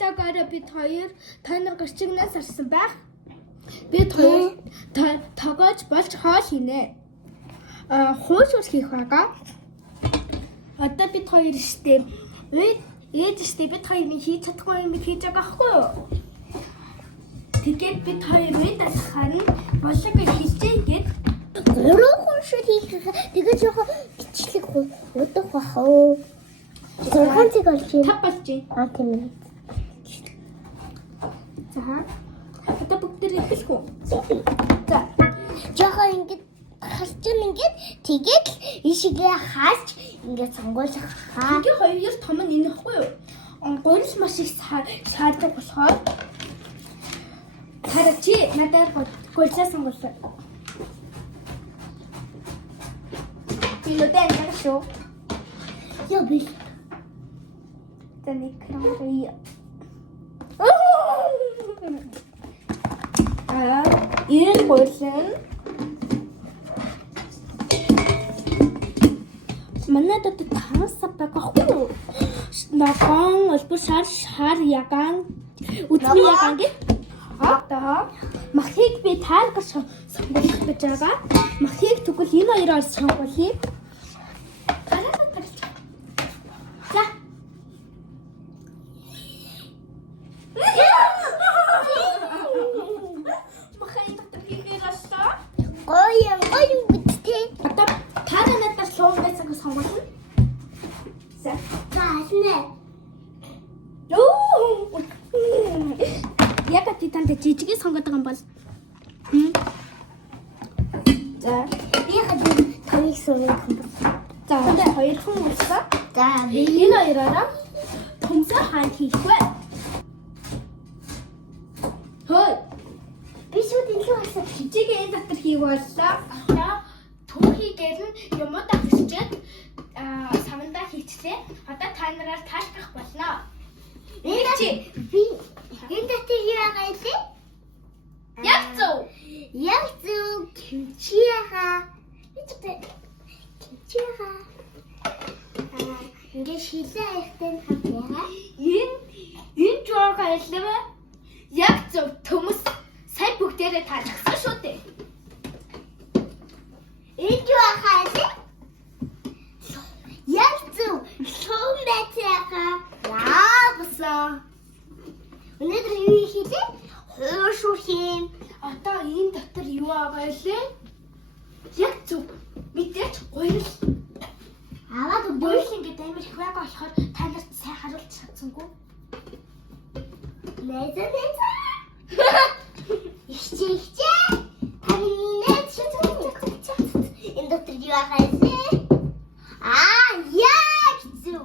болоогоор бид хоёр тонор гэрчигнээс арсан байх. Бид хоёр тогоож болж хоол хийнэ. Хуушуус хийх байгаа. Одоо бид хоёр штеп ээж штеп бид хоёр нэг хийж чадахгүй юм хийж байгаа хгүй юу? Тэгээд бид хоёр мэдээс харна болоогоор хийжээ гэд 3 хүн шиг хийх. Тэгээд жоохон гिचлэг удах бах оо. 6 цаг болж байна. 5 болж байна. Тийм ээ. За. Одоо бүгдээ эхлэх үү? За. Жоохон ингэж харчин ингэж тэгээд ишигээ хааж ингэж сонгуулах хаа. Ингээ хоёрын том нь энэ ихгүй юу? Гурил маш их шаарддаг болохоор хараа чи надад гурилаа сонгуулсан. Пилотен шүү. Яа би. Тэний край. Энэ гурилын манайд одоо таасаа байхгүй юу? Ногоон олбор шар ягаан үтний ягаан гэж одоо махыг би тааргаж сонгох гэж байгаа. Махыг тэгвэл энэ хоёроос сонгуулъя. За. Махыг тааргаж Гоё битээ. одоо таараа надад суух байсан гэж сонгоно. За. Заасна. Яг ти танд жижигийг сонгоод байгаа юм бол. За. Би хадаа томиг сонгох юм бол. За одоо хоёр хүн үлсээ. За би Энэ хоёроо томсоо хаан хийх вэ? Хөөе. би шууд илүү хасаа. Жижигээ энэ дотор хийх боллоо. Одоо түүхийгээр нь юмудаа хүсчээд савандаа хийчихлээ. Одоо та нараар таалбах болно. Би энэ дотор яагаад вэ? Яг зөв. Яг зөв kimchi-га. Kimchi-га. Ингээ шилээ ихтэй хатяа. Энэ жоо хэллээ. Яг зөв төмөс сайн бүгдээрээ таалчихсан шүү дээ. Энэ жоо хайлаа. Яг зөв шуум байтайгаа. Яа босоо. Өнөөдөр юу хийлээ? Хуушуу хийн. Одоо энэ дотор юу байгаа лээ? Яг зөв. Мэдээч гурил. Аваад Гурил ингээд амар их байгаа болохоор та нарт сайн харуулж чадсангүй. Нэзэнэ. Ихчээ. Харинээ чи энэ дотор юу хайлаа? Яг зөв.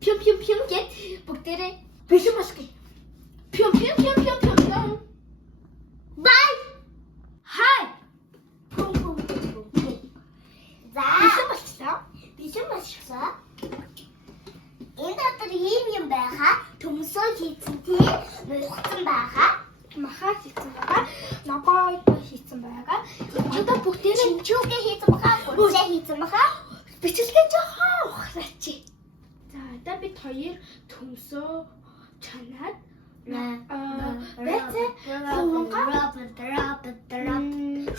Пим гэд бүгдээрээ бишүү босгоё. Пим. Бай. Хай. За. Бишүү болчихлоо. Энэ дотор юм байгаа. Төмсөө хийцэн тий. Нухсан байгаа. Махаа хийсэн байгаа. Ногоо хийсэн байгаа. Одоо бүгдээрээ Чинчүүгээ хийцэн байгаа. Гурилаа хийцэн байгаа. бичлэгээ жоохон ухраач. За одоо бид хоёр төмсөө чанаад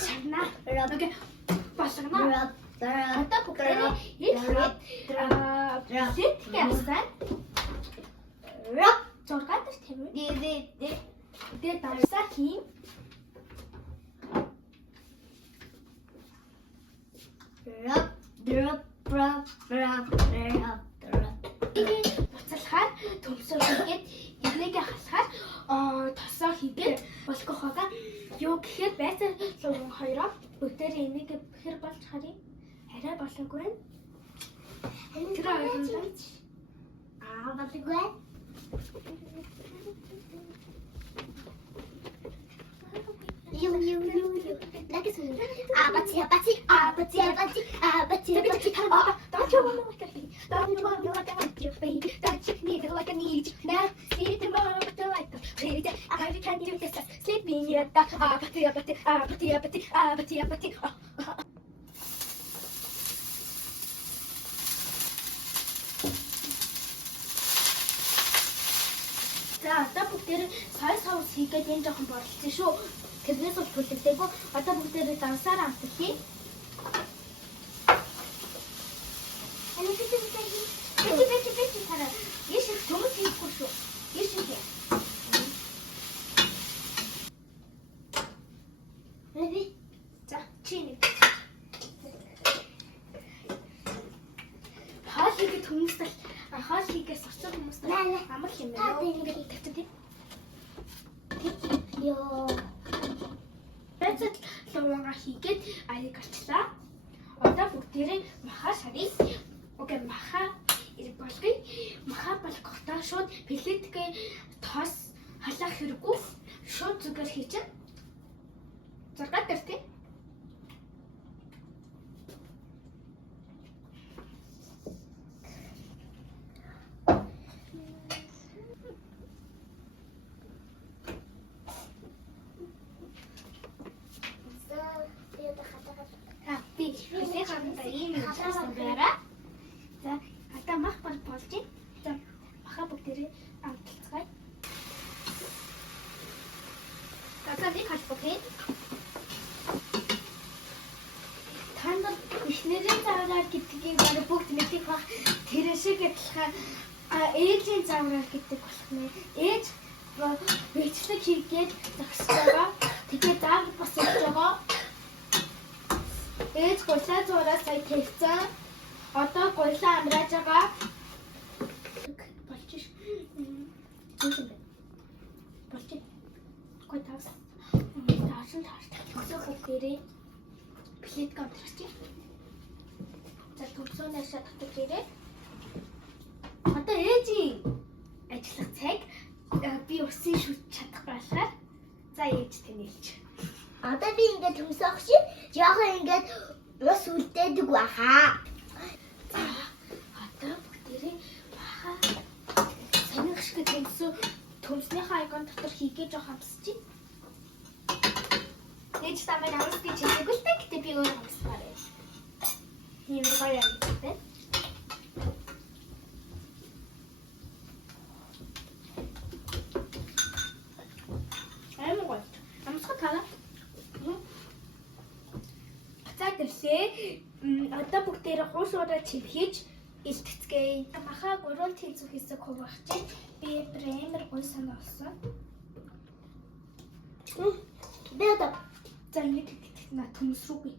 санаа окей басна. Одоо бүгдээрээ хийхэд яасан. Зургаад тавь. Тэгээ давсаа хийн. Буцалхаар төмсөө хийгээд энийг хасахаар тосоо хийгээд болох байгаа. Юу гэхээр байцаа луун хоёроо бүгдээрээ энийг бэхэр болж харъя. Арай болоогүй. Тэр хоёроо болоогүй. Юу. Лагис. Абати. бүгдээр сая савс хийгээд энэ жоохон болчихсон шүү. Тэрнээс бол төлөвлөдөггүй. Одоо бүгдээрээ давсаараа амтлъя. Ани Бэти тараа. Яш их төмөс хийхгүй шүү. Яш их. Ани За чи нэг. Хаал хийгээд хүмүүст л хаал хийгээс оцсон хүмүүст амар хэмээн. Ингээд тавьчих. ёо. Бэцэд луунга хийгээд аяг арчлаа. Одоо бүгдээрээ маха шарыг окей маха ирэх болгоё. Маха болгохдоо шууд плеткээ тоос халаах хэрэггүй. Шууд зүгээр хийчих. Зургаад тарьтыг. Билээ хамтаа ийм юм байна. За одоо мах болж байна. За маха бүгдээрээ амталцгаая. Одоо нэг халбогэй. Танд ихнэрийн завраар гэдгийг баг бүгд мэдих бах. Тэршиг адилхан ээжийн завраар гэдэг болох нэ. Ээж бичлэг хийгээд зогсож байгаа. Тэгээд заав бас болж байгаа. Ээж гуйлаа зураа сая тавьсан. Одоо гуйлаа амрааж байгаа. Болчих. Болчих. Гой тавс. Таашин таарч бүгдээрээ плет контрасти. За төвсөнөөс татаж ирээ. Одоо ээжийн ажиллах цаг би усын шүт чадах болохоор за ээж тэнэлж. Одоо би ингээд төмсөх шиг яахан ингээд ус үлдээдэг баха. За одоо бүгдээрээ баха санах шиг төмснийхаа айкон дотор хийгээд жоох хамсчих. Ээж тамайг амсгий чийггүй л тэ би өөр хамсгаарай. Ийм гоё юм бэ? Аймаг амсгаа таараа. Одоо бүгдээрээ хуушураа чимхиж илтгэцгээе. Маха 3 тэнцүү хэсэг хуваахчих. Би премер гой санаа олсон. Би одоо За ингэ на төмс рүүгээ.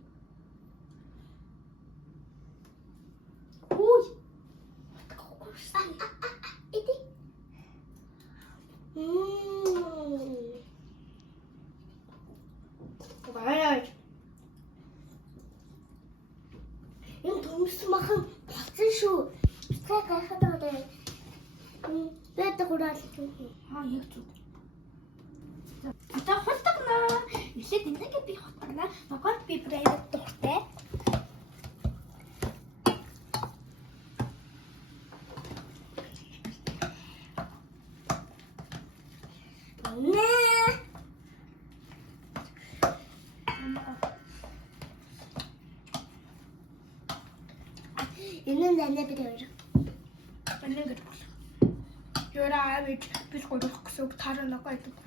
Үй. иди. Гайж. Юм төмс махан болсон шүү. Цай гайхаад байгаа. Би одоо гураад л. Яг зүг. Одоо хутагнаа. Эхлээд энэгээ би хутагнаа. Ногоон би брэйд дуртай. Энэ нэ бид хоёр. Энийг гэж бол. Ёраа авиж би гойрох гэсэн үг таараа ногоо идэх.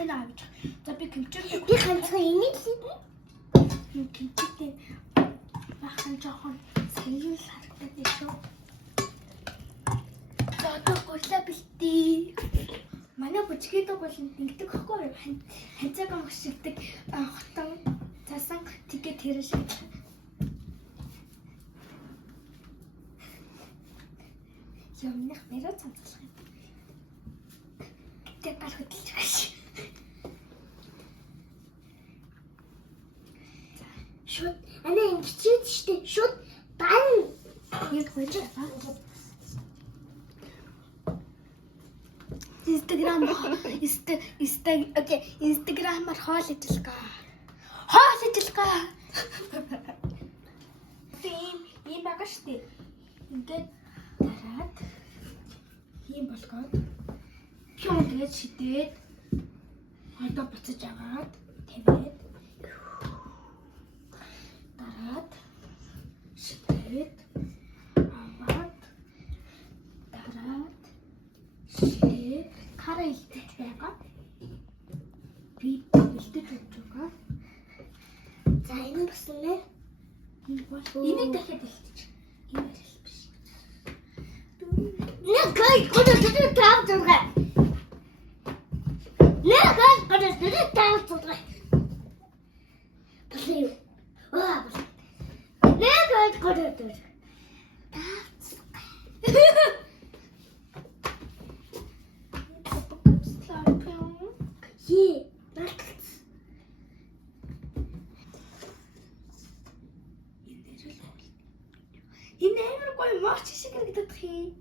Энэ авиж. За би кимчиг Би ганцхан энийг хийдэ. кимчигтэй бахан жоохон сэргийл харагдаад байна шүү. За одоо гурлаа бэлтээ. Манай бүжгээд бол ингэдэг хөхгүй ханцаагаа мөшөлдөг хотон цасан тэгээд тэр шиг юмнах мэрэ цанцлах юм. Тэг гал хөдөлж байгаа ши. Шууд ана ингэчихэд штэ шууд дан Яг байж байгаа. Инстаграмаар хоол ижилгаа. Хоол ижилгаа. Ийм байгаа штэ. Ингээд дараад ийм болгоод пион тэгээд шидээд одоо буцаж агаад тавиад дараад шидээд аваад дараад шидээд караа байгаа. Би бэлдэж өгч байгаа. За энэ бас нэ. Энийг дахиад бэлдэж. Энэ биш. Нэгэй гоо тав зурга. Нэгэй гоо тав зурга. Болоо. Ваа. Нэгэй гоо тав. Е. Энэ амар гоё морч шиг харагдах юм.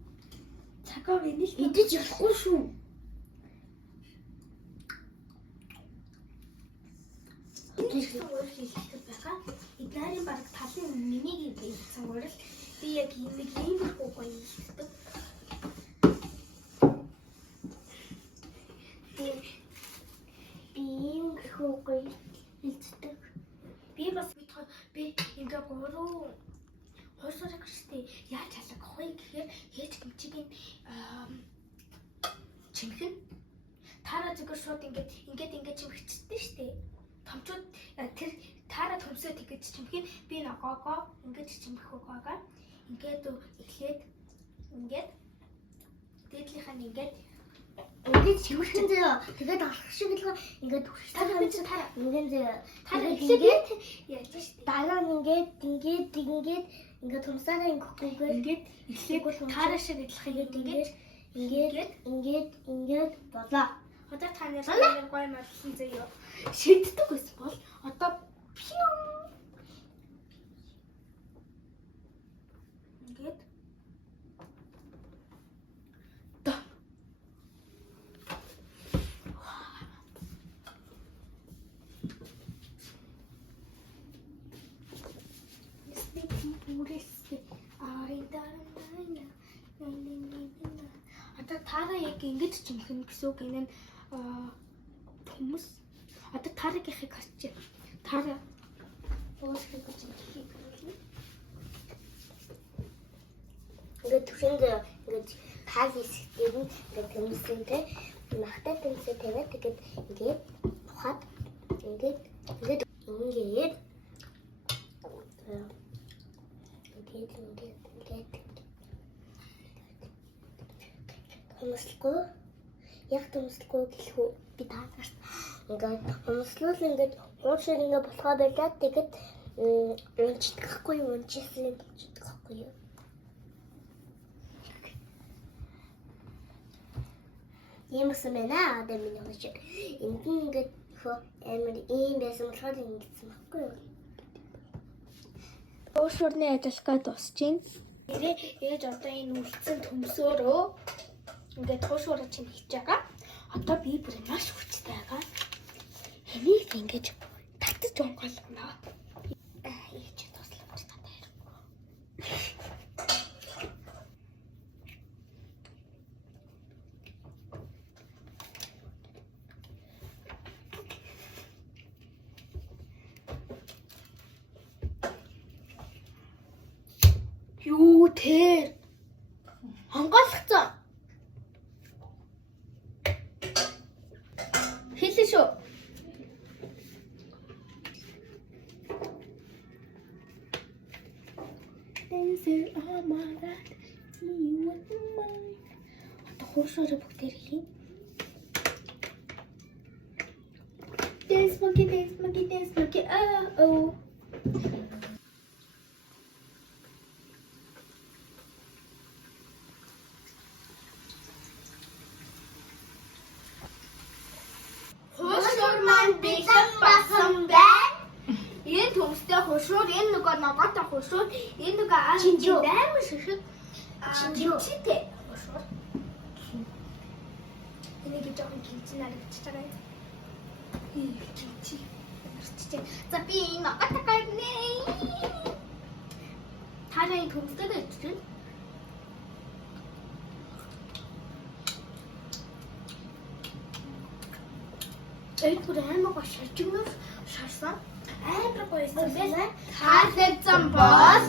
Цагаан ванил Идэж болохгүй шүү. Тэгсэн өөр хэлэхэд байгаа. Эднэрийн баг талын миний гэсэн урал би яг нэг иймэрхүү гоё хэлдэг. Би юм хөөгүй хэлдэг. Би бас би ингээ гурван хойсоор гэжтэй яаж халах вэ гэхээр хийж гимчигийн чимхэн таараа зүгээр шууд ингээд чимхчихсэн шүү дээ. Томчууд тэр таараа төмсөө тэгэж чимхэн би ногоогоо ингээд чимхэх байгаа. Ингээд эхлээд ингээд дээдлийнх нь ингээд чимхэн зөө тэгээд алах шиг л ингээд таараа ингээд таараа эхлээд яаж шүү дээ. дараа нь ингээд тумсаараа ингээд эхлээд таараа шиг адилхан ингээд болоо. Одоо та нарыг гоё малсан заяа шиддэг байсан бол одоо ингээд одоо таараа яг ингэж чимхэн гэсэн үг энэ хүмүүс одоо таарагийнхыг харчих. Таараа уусгах гэж байна. Ингээд түшинд ингээд таг хэсгээр нь ингээд төмсөнтэй махтай төмсөө тавиад тэгээд ингээд тухад ингээд Өмслөхгүй яг төмслөхгүй гэлэх үү би таагаар ингээд өмслүүл ингээд уушиг ингээд болохоо байлаад тэгээд унчихдаггүй унчихсан юм болчихдаггүй юу. Ийм юм байна одоо миний хожиг. Энд нь ингээд амар ийм байсан болохоор ингэсэн баггүй юу. Уушурны ажиллагаа дуусч байна. Ээж одоо энэ үлдсэн төмсөөрөө ингээд туушуураа чинь хийж байгаа. Одоо би бүр маш хүчтэй байгаа. Энийг ингэж татаж онгойлгоно. Ээж туслаач татаа ярихгүй. Юу тэр? Онгойлгоцсон. Хэлсэн шүү. Dancer on my right, you with mine. Одоо хуушаараа бүгдээр хийн. Dance monkey, dance monkey, dance monkey. Oh. Бэлэн басан байна. Энэ төмстэй хушуур, энэ нөгөө ногоотой хушуур, энэ нөгөө амар шишиг чинчтэй хушуур. Энийг жоохон кинцэн харагдчихж байгаа юм. Кинчи. За би энэ ногоотой гарна. Таараа энэ төмстэй байж байна. Энд бүр амар гоё шажигнаас шарсан. Амар гоё юм байна. Хаалт зам бол